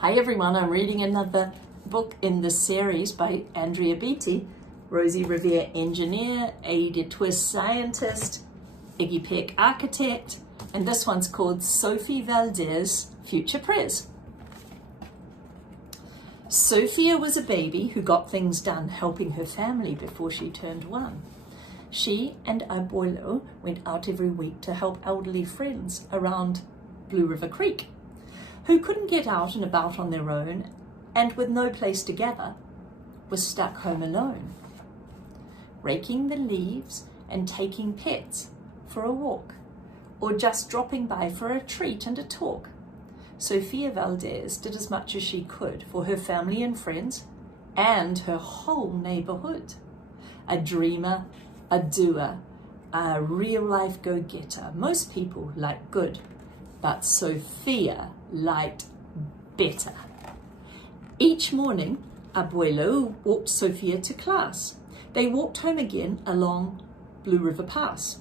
Hi everyone, I'm reading another book in the series by Andrea Beaty, Rosie Revere engineer, Ada Twist scientist, Iggy Peck architect, and this one's called Sofia Valdez, future Prez. Sofia was a baby who got things done helping her family before she turned 1. She and Abuelo went out every week to help elderly friends around Blue River Creek, who couldn't get out and about on their own and with no place to gather, was stuck home alone, raking the leaves and taking pets for a walk, or just dropping by for a treat and a talk. Sofia Valdez did as much as she could for her family and friends and her whole neighborhood. A dreamer, a doer, a real-life go-getter. Most people like good, but Sofia liked better. Each morning, Abuelo walked Sofia to class. They walked home again along Blue River Pass,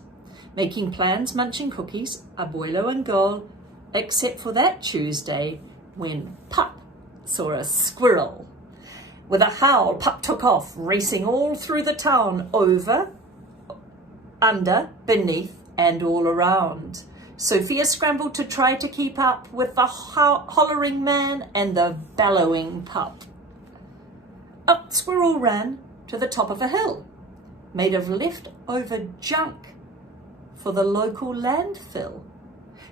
making plans, munching cookies, Abuelo and girl, except for that Tuesday when Pup saw a squirrel. With a howl, Pup took off, racing all through the town, over, under, beneath, and all around. Sofia scrambled to try to keep up with the hollering man and the bellowing Pup. Up Squirrel ran to the top of a hill, made of leftover junk for the local landfill.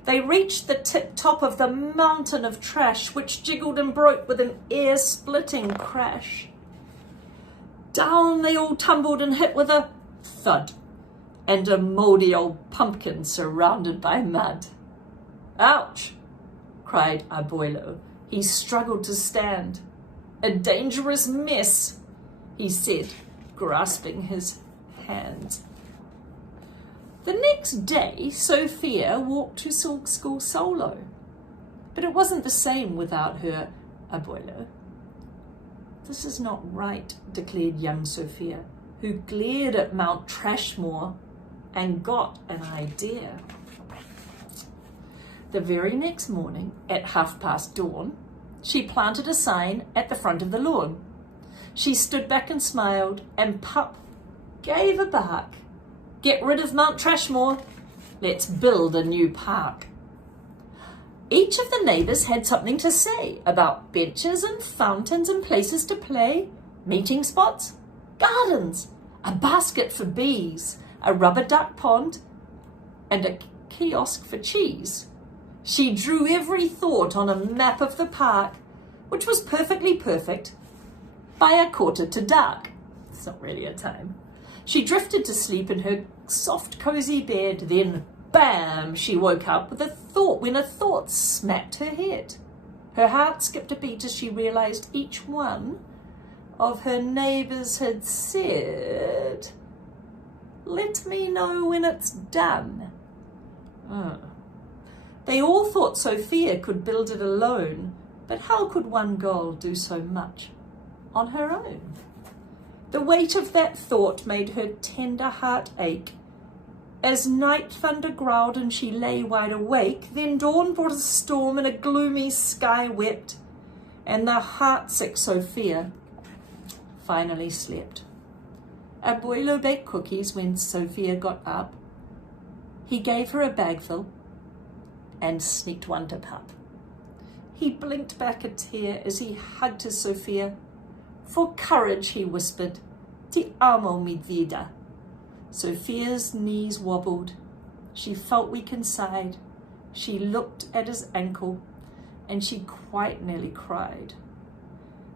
They reached the top of the mountain of trash, which jiggled and broke with an ear-splitting crash. Down they all tumbled and hit with a thud, and a mouldy old pumpkin surrounded by mud. "Ouch!" cried Abuelo. He struggled to stand. "A dangerous mess," he said, grasping his hand. The next day, Sofia walked to school solo, but it wasn't the same without her Abuelo. "This is not right," declared young Sofia, who glared at Mount Trashmore and got an idea. The very next morning, at past dawn, she planted a sign at the front of the lawn. She stood back and smiled, and Pup gave a bark. "Get rid of Mount Trashmore. Let's build a new park." Each of the neighbours had something to say about benches and fountains and places to play, meeting spots, gardens, a basket for bees, a rubber duck pond, and a kiosk for cheese. She drew every thought on a map of the park, which was perfectly perfect, by 11:45. It's not really a time. She drifted to sleep in her soft, cozy bed. Then, bam, she woke up with a thought when a thought smacked her head. Her heart skipped a beat as she realized each one of her neighbors had said, "Let me know when it's done." They all thought Sofia could build it alone, but how could one girl do so much on her own? The weight of that thought made her tender heart ache. As night thunder growled and she lay wide awake, then dawn brought a storm and a gloomy sky wept, and the heartsick Sofia finally slept. Abuelo baked cookies when Sofia got up. He gave her a bagful and sneaked one to Pup. He blinked back a tear as he hugged his Sofia. "For courage," he whispered. "Ti amo, mi vida." Sofia's knees wobbled. She felt weak inside. She looked at his ankle, and she quite nearly cried.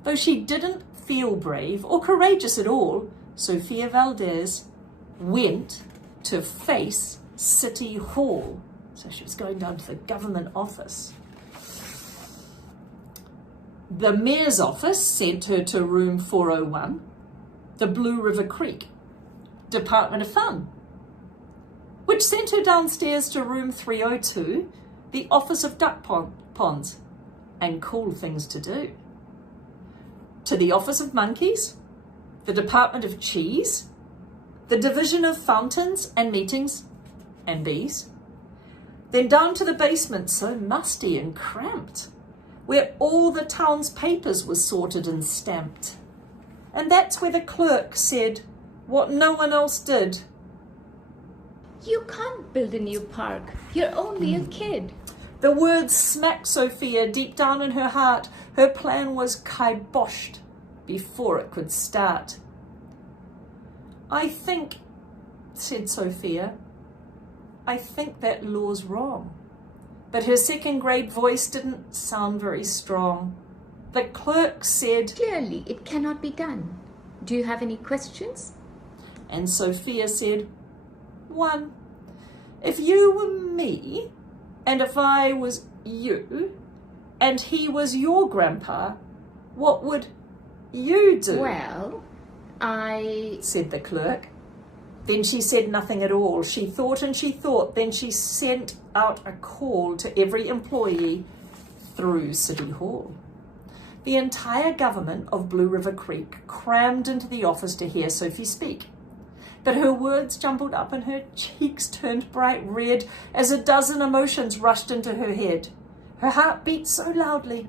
Though she didn't feel brave or courageous at all, Sofia Valdez went to face City Hall. So she was going down to the government office. The mayor's office sent her to room 401, the Blue River Creek Department of Fun, which sent her downstairs to room 302, the Office of Duck Ponds and Cool Things to Do, to the Office of Monkeys, the Department of Cheese, the Division of Fountains and Meetings and Bees, then down to the basement so musty and cramped, where all the town's papers were sorted and stamped. And that's where the clerk said what no one else did. You can't build a new park. You're only a kid. The words smacked Sofia deep down in her heart. Her plan was kiboshed before it could start. I think, said Sofia, I think that law's wrong. But her second grade voice didn't sound very strong. The clerk said, Clearly, it cannot be done. Do you have any questions? And Sofia said, 1. If you were me, and if I was you, and he was your grandpa, what would you do? Well, said the clerk. Then she said nothing at all. She thought and she thought. Then she sent out a call to every employee through City Hall. The entire government of Blue River Creek crammed into the office to hear Sophie speak. But her words jumbled up and her cheeks turned bright red as a dozen emotions rushed into her head. Her heart beat so loudly,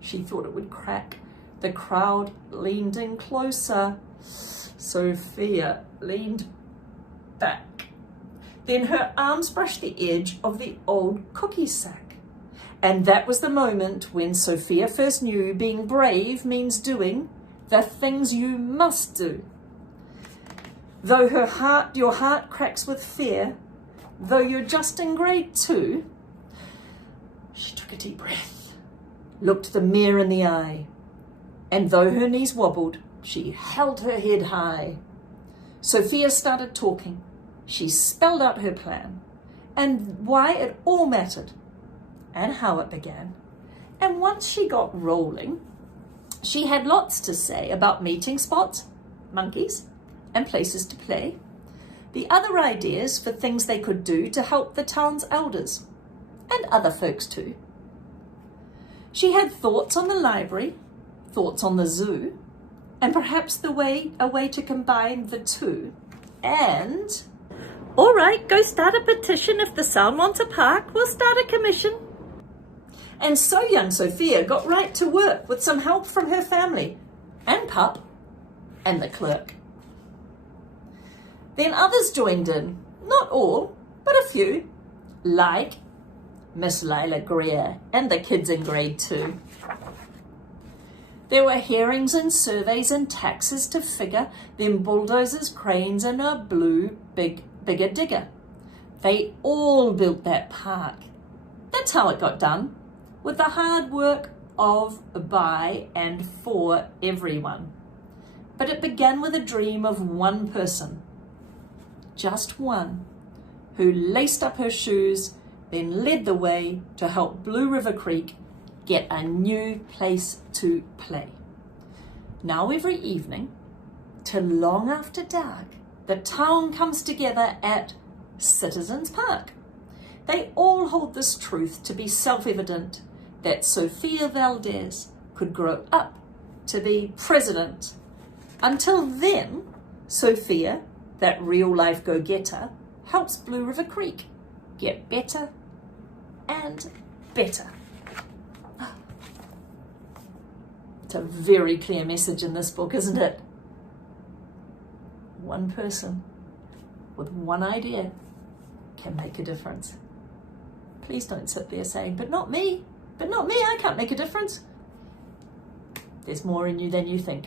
she thought it would crack. The crowd leaned in closer. Sophia leaned back. Then her arms brushed the edge of the old cookie sack. And that was the moment when Sophia first knew being brave means doing the things you must do. Though your heart cracks with fear, though you're just in grade 2, she took a deep breath, looked the mirror in the eye, and though her knees wobbled, she held her head high. Sophia started talking. She spelled out her plan and why it all mattered and how it began. And once she got rolling, she had lots to say about meeting spots, monkeys, and places to play, the other ideas for things they could do to help the town's elders, and other folks too. She had thoughts on the library, thoughts on the zoo, and perhaps a way to combine the two. And, all right, go start a petition. If the Sound wants a park, we'll start a commission. And so young Sophia got right to work with some help from her family, and Pup, and the clerk. Then others joined in, not all, but a few, like Miss Lila Greer and the kids in grade 2. There were hearings and surveys and taxes to figure, then bulldozers, cranes, and a blue bigger digger. They all built that park. That's how it got done, with the hard work of, by, and for everyone. But it began with a dream of one person, just one, who laced up her shoes, then led the way to help Blue River Creek get a new place to play. Now every evening, till long after dark, the town comes together at Citizens Park. They all hold this truth to be self-evident, that Sofia Valdez could grow up to be president. Until then, Sofia, that real-life go-getter, helps Blue River Creek get better and better. It's a very clear message in this book, isn't it? One person with one idea can make a difference. Please don't sit there saying, but not me, I can't make a difference. There's more in you than you think.